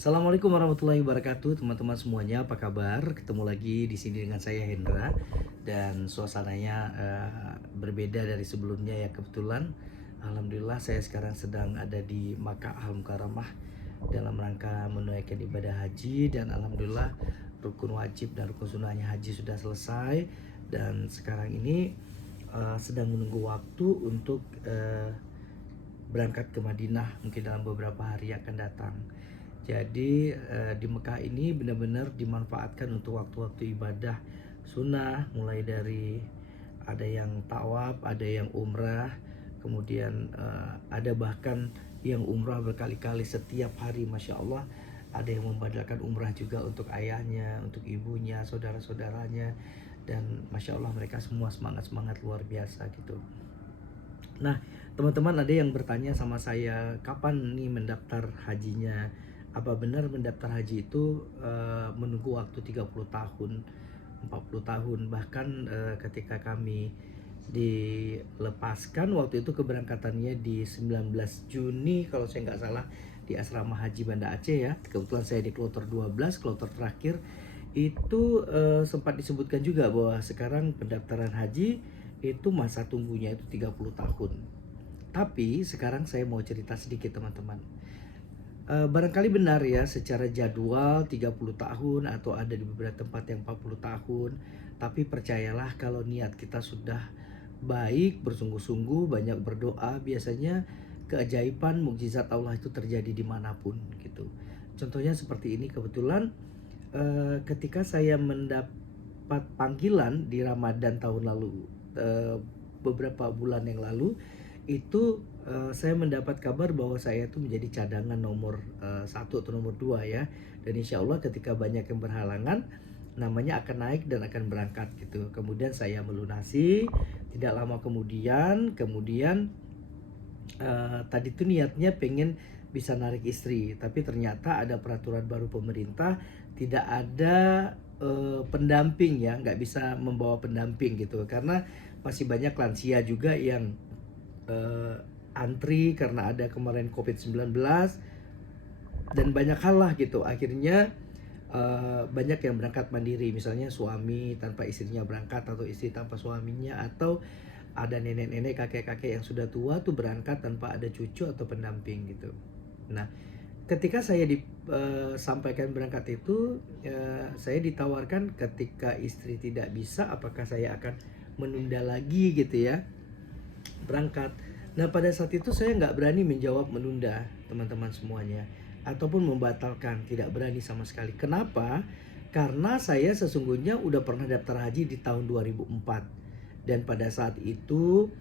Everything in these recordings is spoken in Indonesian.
Assalamualaikum warahmatullahi wabarakatuh, teman-teman semuanya. Apa kabar? Ketemu lagi di sini dengan saya Hendra dan suasananya berbeda dari sebelumnya ya. Kebetulan alhamdulillah saya sekarang sedang ada di Makkah Al Mukarramah dalam rangka menunaikan ibadah haji, dan alhamdulillah rukun wajib dan rukun sunnahnya haji sudah selesai, dan sekarang ini sedang menunggu waktu untuk berangkat ke Madinah mungkin dalam beberapa hari yang akan datang. Jadi di Mekah ini benar-benar dimanfaatkan untuk waktu-waktu ibadah sunnah, mulai dari ada yang tawaf, ada yang umrah, kemudian ada bahkan yang umrah berkali-kali setiap hari, masya Allah. Ada yang membadalkan umrah juga untuk ayahnya, untuk ibunya, saudara-saudaranya, dan masya Allah mereka semua semangat-semangat luar biasa gitu. Nah, teman-teman ada yang bertanya sama saya, kapan nih mendaftar hajinya? Apa benar mendaftar haji itu menunggu waktu 30 tahun, 40 tahun? Bahkan ketika kami dilepaskan waktu itu keberangkatannya di 19 Juni kalau saya nggak salah di asrama haji Banda Aceh ya. Kebetulan saya di kloter 12, kloter terakhir. Itu sempat disebutkan juga bahwa sekarang pendaftaran haji itu masa tunggunya itu 30 tahun. Tapi sekarang saya mau cerita sedikit teman-teman. Barangkali benar ya secara jadwal 30 tahun atau ada di beberapa tempat yang 40 tahun. Tapi percayalah kalau niat kita sudah baik, bersungguh-sungguh, banyak berdoa, biasanya keajaiban mukjizat Allah itu terjadi dimanapun gitu. Contohnya seperti ini, kebetulan ketika saya mendapat panggilan di Ramadan tahun lalu, beberapa bulan yang lalu itu saya mendapat kabar bahwa saya itu menjadi cadangan nomor 1 atau nomor 2 ya. Dan insya Allah ketika banyak yang berhalangan, namanya akan naik dan akan berangkat gitu. Kemudian saya melunasi, tidak lama kemudian tadi tuh niatnya pengen bisa narik istri, tapi ternyata ada peraturan baru pemerintah, tidak ada pendamping ya, nggak bisa membawa pendamping gitu, karena masih banyak lansia juga yang antri karena ada kemarin COVID-19 dan banyak hal lah gitu. Akhirnya banyak yang berangkat mandiri, misalnya suami tanpa istrinya berangkat atau istri tanpa suaminya, atau ada nenek-nenek, kakek-kakek yang sudah tua tuh berangkat tanpa ada cucu atau pendamping gitu. Nah, ketika saya disampaikan berangkat itu, saya ditawarkan ketika istri tidak bisa, apakah saya akan menunda lagi gitu ya berangkat. Nah pada saat itu saya nggak berani menjawab menunda teman-teman semuanya, ataupun membatalkan, tidak berani sama sekali. Kenapa? Karena saya sesungguhnya udah pernah daftar haji di tahun 2004, dan pada saat itu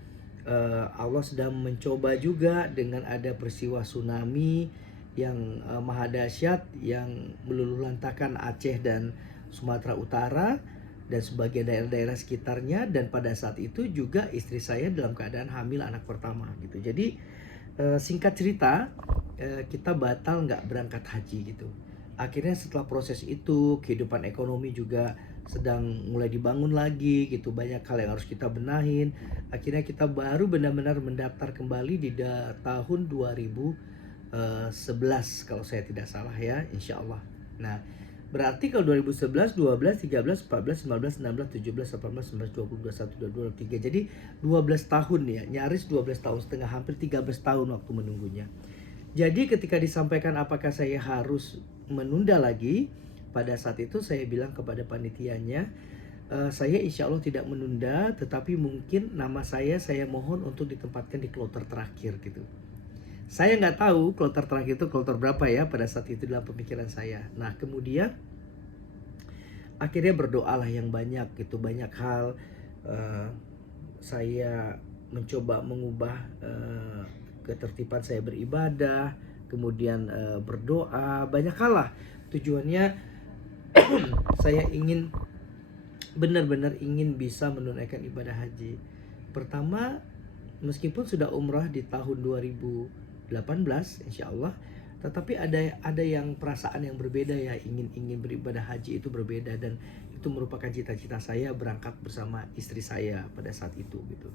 Allah sedang mencoba juga dengan ada peristiwa tsunami yang maha dahsyat yang meluluhlantakan Aceh dan Sumatera Utara dan sebagian daerah-daerah sekitarnya, dan pada saat itu juga istri saya dalam keadaan hamil anak pertama gitu. Jadi singkat cerita kita batal nggak berangkat haji gitu. Akhirnya setelah proses itu kehidupan ekonomi juga sedang mulai dibangun lagi gitu, banyak hal yang harus kita benahin. Akhirnya kita baru benar-benar mendaftar kembali di tahun 2011 kalau saya tidak salah ya, insya Allah. Nah berarti kalau 2011, 12, 13, 14, 15, 16, 17, 18, 19, 20, 21, 22, 23. Jadi 12 tahun ya, nyaris 12 tahun setengah, hampir 13 tahun waktu menunggunya. Jadi ketika disampaikan apakah saya harus menunda lagi, pada saat itu saya bilang kepada panitianya, saya insya Allah tidak menunda, tetapi mungkin nama saya mohon untuk ditempatkan di kloter terakhir gitu. Saya nggak tahu kloter terakhir itu kloter berapa ya pada saat itu dalam pemikiran saya. Nah kemudian akhirnya berdoalah yang banyak gitu, banyak hal. Saya mencoba mengubah ketertiban saya beribadah, kemudian berdoa, banyak hal lah. Tujuannya saya ingin benar-benar ingin bisa menunaikan ibadah haji. Pertama, meskipun sudah umrah di tahun 2018 insya Allah, tetapi ada yang perasaan yang berbeda ya, ingin beribadah haji itu berbeda, dan itu merupakan cita-cita saya berangkat bersama istri saya pada saat itu gitu.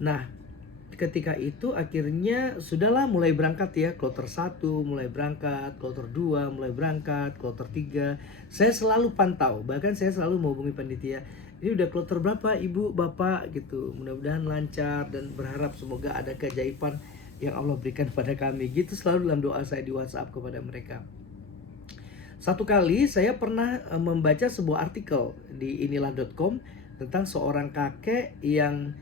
Nah ketika itu akhirnya sudahlah mulai berangkat ya, kloter 1 mulai berangkat, kloter 2 mulai berangkat, kloter 3. Saya selalu pantau, bahkan saya selalu menghubungi panitia. Ini udah kloter berapa Ibu, Bapak gitu. Mudah-mudahan lancar dan berharap semoga ada keajaiban yang Allah berikan pada kami. Gitu selalu dalam doa saya di WhatsApp kepada mereka. Satu kali saya pernah membaca sebuah artikel di inilah.com tentang seorang kakek yang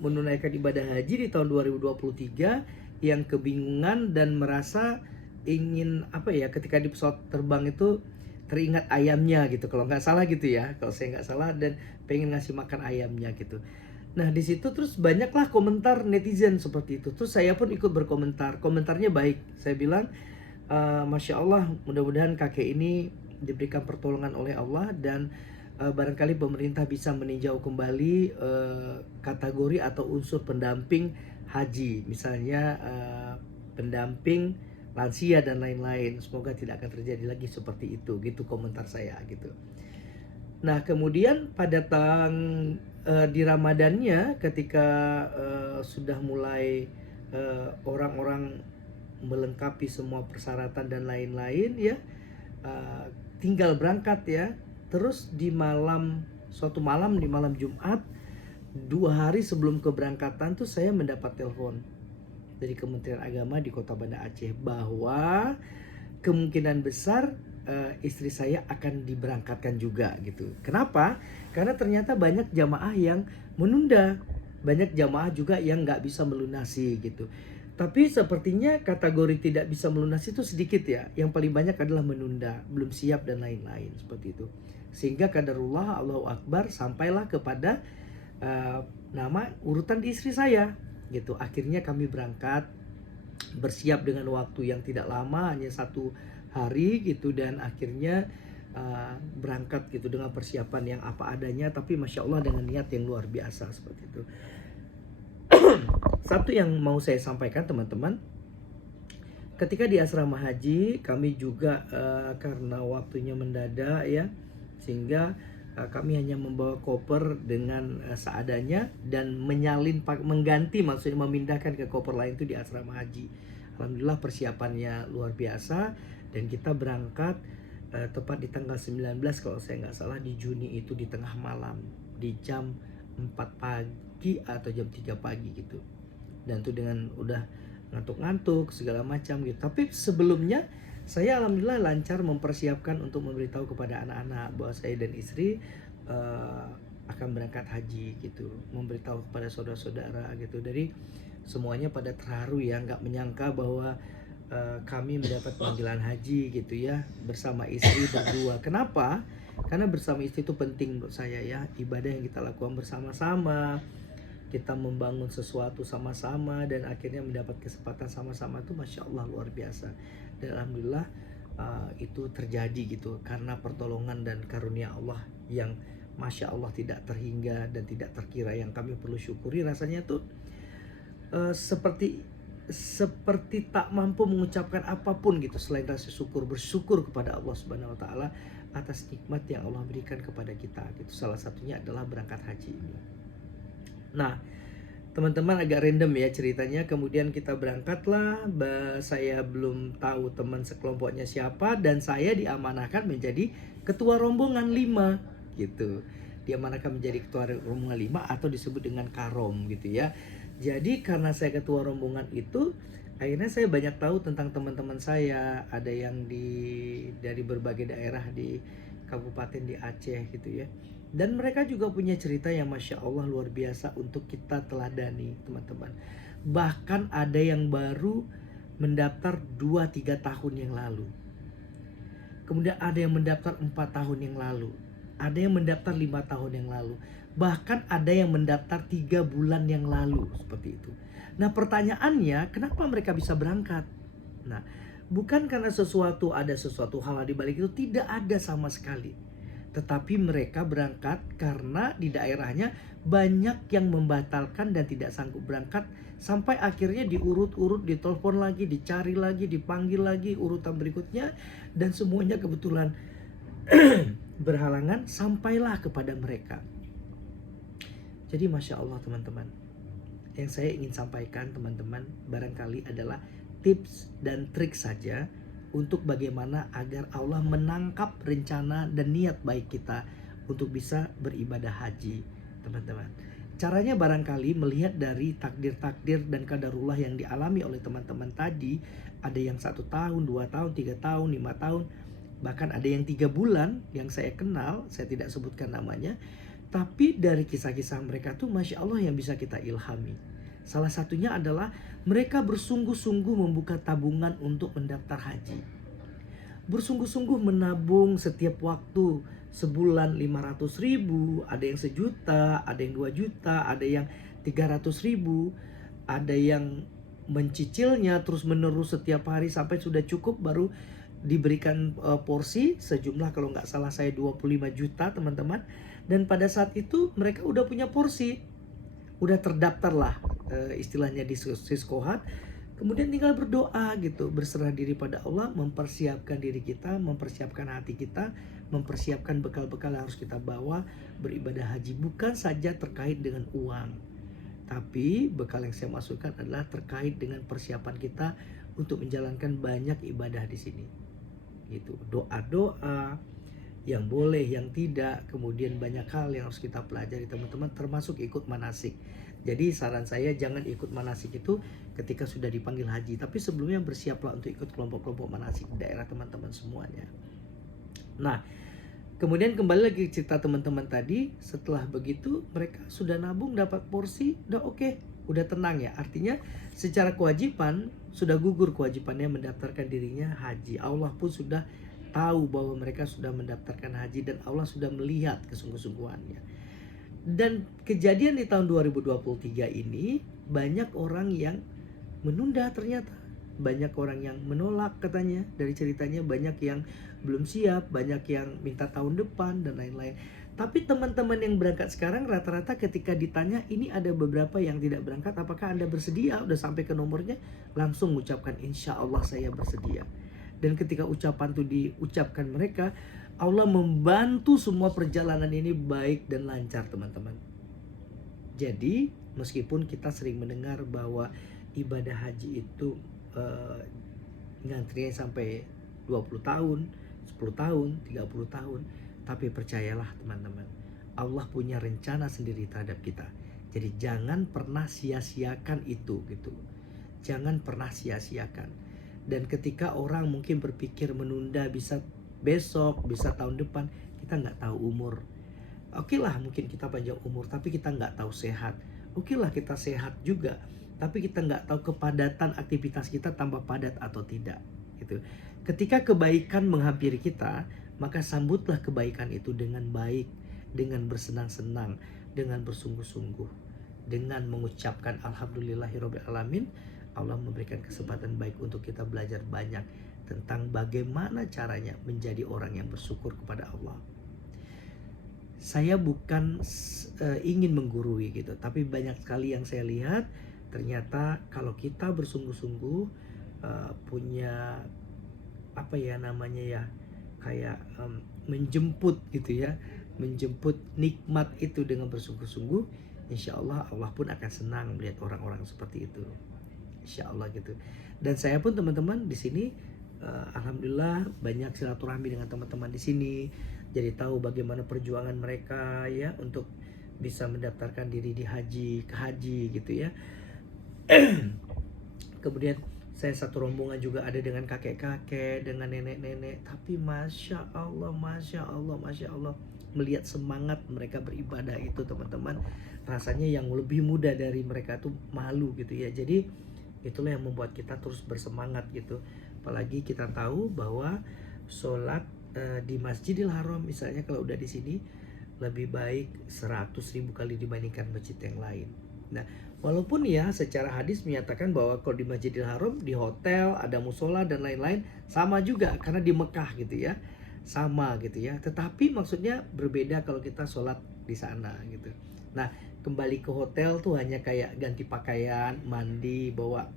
menunaikan ibadah haji di tahun 2023 yang kebingungan dan merasa ingin ketika di pesawat terbang itu teringat ayamnya gitu, kalau nggak salah gitu ya, kalau saya nggak salah, dan pengen ngasih makan ayamnya gitu. Nah di situ terus banyaklah komentar netizen seperti itu, terus saya pun ikut berkomentar. Komentarnya baik, saya bilang Masya Allah, mudah-mudahan kakek ini diberikan pertolongan oleh Allah, dan barangkali pemerintah bisa meninjau kembali kategori atau unsur pendamping haji, misalnya pendamping lansia dan lain-lain. Semoga tidak akan terjadi lagi seperti itu, gitu komentar saya gitu. Nah kemudian pada di Ramadannya, ketika sudah mulai orang-orang melengkapi semua persyaratan dan lain-lain ya, tinggal berangkat ya. Terus di suatu malam di malam Jumat, 2 hari sebelum keberangkatan tuh saya mendapat telepon dari Kementerian Agama di Kota Banda Aceh bahwa kemungkinan besar istri saya akan diberangkatkan juga gitu. Kenapa? Karena ternyata banyak jamaah yang menunda, banyak jamaah juga yang nggak bisa melunasi gitu. Tapi sepertinya kategori tidak bisa melunasi itu sedikit ya. Yang paling banyak adalah menunda, belum siap dan lain-lain seperti itu. Sehingga qadarullah, Allahu Akbar, sampailah kepada nama urutan di istri saya gitu. Akhirnya kami berangkat, bersiap dengan waktu yang tidak lama, hanya 1 hari gitu, dan akhirnya berangkat gitu dengan persiapan yang apa adanya, tapi Masya Allah dengan niat yang luar biasa seperti itu. Satu yang mau saya sampaikan teman-teman, ketika di asrama haji kami juga karena waktunya mendadak ya, sehingga kami hanya membawa koper dengan seadanya dan mengganti, maksudnya memindahkan ke koper lain itu di asrama haji. Alhamdulillah persiapannya luar biasa, dan kita berangkat tepat di tanggal 19 kalau saya nggak salah, di Juni itu, di tengah malam, di jam 4 pagi atau jam 3 pagi gitu. Dan itu dengan udah ngantuk-ngantuk segala macam gitu. Tapi sebelumnya saya alhamdulillah lancar mempersiapkan untuk memberitahu kepada anak-anak bahwa saya dan istri akan berangkat haji gitu, memberitahu kepada saudara-saudara gitu. Dari semuanya pada terharu ya, nggak menyangka bahwa kami mendapat panggilan haji gitu ya, bersama istri berdua. Kenapa? Karena bersama istri itu penting menurut saya ya, ibadah yang kita lakukan bersama-sama, kita membangun sesuatu sama-sama, dan akhirnya mendapat kesempatan sama-sama itu Masya Allah luar biasa. Dan alhamdulillah itu terjadi gitu, karena pertolongan dan karunia Allah yang Masya Allah tidak terhingga dan tidak terkira, yang kami perlu syukuri. Rasanya tuh seperti tak mampu mengucapkan apapun gitu selain rasa syukur, bersyukur kepada Allah Subhanahu wa taala atas nikmat yang Allah berikan kepada kita gitu. Salah satunya adalah berangkat haji ini. Nah, teman-teman, agak random ya ceritanya. Kemudian kita berangkatlah, saya belum tahu teman sekelompoknya siapa, dan saya diamanahkan menjadi ketua rombongan 5 gitu. Diamanahkan menjadi ketua rombongan 5 atau disebut dengan karom gitu ya. Jadi karena saya ketua rombongan itu, akhirnya saya banyak tahu tentang teman-teman saya. Ada yang dari berbagai daerah di kabupaten di Aceh gitu ya. Dan mereka juga punya cerita yang Masya Allah luar biasa untuk kita teladani teman-teman. Bahkan ada yang baru mendaftar 2-3 tahun yang lalu. Kemudian ada yang mendaftar 4 tahun yang lalu. Ada yang mendaftar 5 tahun yang lalu. Bahkan ada yang mendaftar 3 bulan yang lalu, seperti itu. Nah pertanyaannya, kenapa mereka bisa berangkat? Nah, bukan karena ada sesuatu hal di balik itu, tidak ada sama sekali. Tetapi mereka berangkat karena di daerahnya banyak yang membatalkan dan tidak sanggup berangkat, sampai akhirnya diurut-urut, ditelepon lagi, dicari lagi, dipanggil lagi urutan berikutnya, dan semuanya kebetulan berhalangan, sampailah kepada mereka. Jadi Masya Allah teman-teman, Yang saya ingin sampaikan teman-teman barangkali adalah tips dan trik saja untuk bagaimana agar Allah menangkap rencana dan niat baik kita untuk bisa beribadah haji, teman-teman. Caranya barangkali melihat dari takdir-takdir dan kadarullah yang dialami oleh teman-teman tadi. Ada yang 1 tahun, 2 tahun, 3 tahun, 5 tahun, bahkan ada yang 3 bulan yang saya kenal, saya tidak sebutkan namanya. Tapi dari kisah-kisah mereka tuh Masya Allah yang bisa kita ilhami. Salah satunya adalah mereka bersungguh-sungguh membuka tabungan untuk mendaftar haji. Bersungguh-sungguh menabung setiap waktu. Sebulan 500 ribu, ada yang 1 juta, ada yang 2 juta, ada yang 300 ribu. Ada yang mencicilnya terus menerus setiap hari sampai sudah cukup baru diberikan porsi sejumlah kalau nggak salah saya 25 juta teman-teman. Dan pada saat itu mereka udah punya porsi, udah terdaftar lah istilahnya di Siskohat. Kemudian tinggal berdoa gitu, berserah diri pada Allah, mempersiapkan diri kita, mempersiapkan hati kita, mempersiapkan bekal-bekal yang harus kita bawa beribadah haji. Bukan saja terkait dengan uang, tapi bekal yang saya masukkan adalah terkait dengan persiapan kita untuk menjalankan banyak ibadah di sini. Gitu, doa-doa yang boleh, yang tidak, kemudian banyak hal yang harus kita pelajari teman-teman, termasuk ikut manasik. Jadi saran saya jangan ikut manasik itu ketika sudah dipanggil haji, tapi sebelumnya bersiaplah untuk ikut kelompok-kelompok manasik di daerah teman-teman semuanya. Nah, kemudian kembali lagi cerita teman-teman tadi, setelah begitu mereka sudah nabung dapat porsi, udah oke, udah tenang ya. Artinya secara kewajiban sudah gugur kewajibannya mendaftarkan dirinya haji. Allah pun sudah tahu bahwa mereka sudah mendaftarkan haji dan Allah sudah melihat kesungguh-sungguhannya. Dan kejadian di tahun 2023 ini banyak orang yang menunda ternyata. Banyak orang yang menolak katanya, dari ceritanya banyak yang belum siap, banyak yang minta tahun depan dan lain-lain. Tapi teman-teman yang berangkat sekarang rata-rata ketika ditanya ini ada beberapa yang tidak berangkat, apakah Anda bersedia? Udah sampai ke nomornya langsung mengucapkan insya Allah saya bersedia. Dan ketika ucapan itu diucapkan mereka, Allah membantu semua perjalanan ini baik dan lancar teman-teman. Jadi meskipun kita sering mendengar bahwa ibadah haji itu ngantrinya sampai 20 tahun, 10 tahun, 30 tahun, tapi percayalah teman-teman, Allah punya rencana sendiri terhadap kita. Jadi jangan pernah sia-siakan itu gitu. Jangan pernah sia-siakan. Dan ketika orang mungkin berpikir menunda bisa besok, bisa tahun depan, kita nggak tahu umur. Oke lah mungkin kita panjang umur, tapi kita nggak tahu sehat. Oke lah kita sehat juga, tapi kita nggak tahu kepadatan aktivitas kita tambah padat atau tidak. Gitu. Ketika kebaikan menghampiri kita, maka sambutlah kebaikan itu dengan baik, dengan bersenang-senang, dengan bersungguh-sungguh, dengan mengucapkan alhamdulillahirabbil alamin. Allah memberikan kesempatan baik untuk kita belajar banyak tentang bagaimana caranya menjadi orang yang bersyukur kepada Allah. Saya bukan ingin menggurui gitu, tapi banyak sekali yang saya lihat ternyata kalau kita bersungguh-sungguh punya apa ya namanya ya, kayak menjemput gitu ya, menjemput nikmat itu dengan bersungguh-sungguh, insya Allah Allah pun akan senang melihat orang-orang seperti itu. Insya Allah gitu. Dan saya pun teman-teman di sini alhamdulillah banyak silaturahmi dengan teman-teman di sini. Jadi tahu bagaimana perjuangan mereka ya untuk bisa mendaftarkan diri di ke haji gitu ya. Kemudian saya satu rombongan juga ada dengan kakek-kakek, dengan nenek-nenek. Tapi Masya Allah, Masya Allah, Masya Allah, melihat semangat mereka beribadah itu teman-teman, rasanya yang lebih muda dari mereka tuh malu gitu ya. Jadi itulah yang membuat kita terus bersemangat gitu. Apalagi kita tahu bahwa sholat di Masjidil Haram misalnya kalau udah di sini lebih baik 100.000 kali dibandingkan masjid yang lain. Nah, walaupun ya secara hadis menyatakan bahwa kalau di Masjidil Haram, di hotel, ada musola dan lain-lain sama juga karena di Mekah gitu ya. Sama gitu ya. Tetapi maksudnya berbeda kalau kita sholat di sana gitu. Nah, kembali ke hotel tuh hanya kayak ganti pakaian, mandi, bawa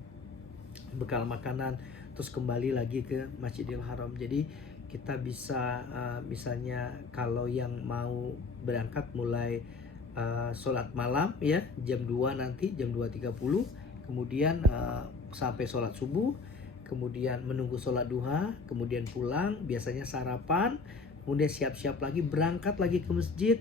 bekal makanan, terus kembali lagi ke Masjidil Haram. Jadi kita bisa misalnya kalau yang mau berangkat mulai sholat malam ya jam 2 nanti, jam 2.30, kemudian sampai sholat subuh, kemudian menunggu sholat duha, kemudian pulang, biasanya sarapan, kemudian siap-siap lagi berangkat lagi ke masjid,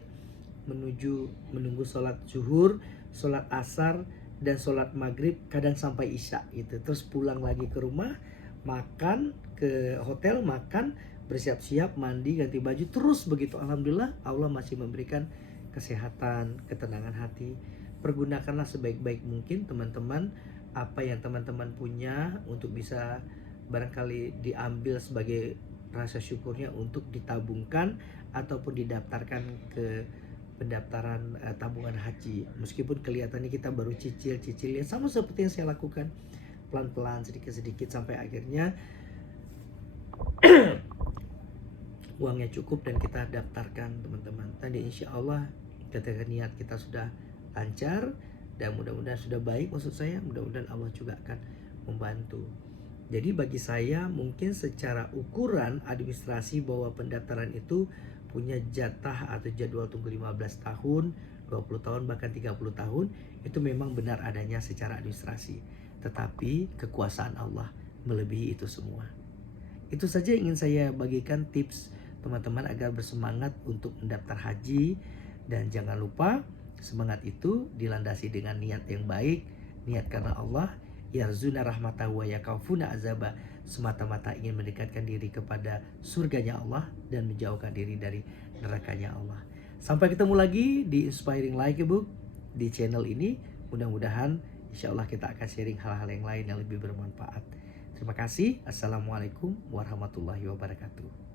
menunggu sholat zuhur, sholat asar, dan sholat maghrib, kadang sampai isya gitu. Terus pulang lagi ke rumah, makan, ke hotel makan, bersiap-siap, mandi, ganti baju, terus begitu. Alhamdulillah Allah masih memberikan kesehatan, ketenangan hati. Pergunakanlah sebaik-baik mungkin teman-teman apa yang teman-teman punya untuk bisa barangkali diambil sebagai rasa syukurnya untuk ditabungkan ataupun didaftarkan ke pendaftaran tabungan haji. Meskipun kelihatannya kita baru cicil-cicil ya, sama seperti yang saya lakukan, pelan-pelan, sedikit-sedikit, sampai akhirnya uangnya cukup dan kita daftarkan teman-teman. Tadi insya Allah ketika niat kita sudah lancar dan mudah-mudahan sudah baik, maksud saya mudah-mudahan Allah juga akan membantu. Jadi bagi saya mungkin secara ukuran administrasi bahwa pendaftaran itu punya jatah atau jadwal tunggu 15 tahun, 20 tahun, bahkan 30 tahun, itu memang benar adanya secara administrasi. Tetapi kekuasaan Allah melebihi itu semua. Itu saja ingin saya bagikan tips teman-teman agar bersemangat untuk mendaftar haji. Dan jangan lupa semangat itu dilandasi dengan niat yang baik, niat karena Allah, yarzuna rahmatahu wa yakafuna azaba, semata-mata ingin mendekatkan diri kepada surganya Allah dan menjauhkan diri dari nerakanya Allah. Sampai ketemu lagi di Inspiring Like a Book di channel ini. Mudah-mudahan insya Allah kita akan sharing hal-hal yang lain yang lebih bermanfaat. Terima kasih. Assalamualaikum warahmatullahi wabarakatuh.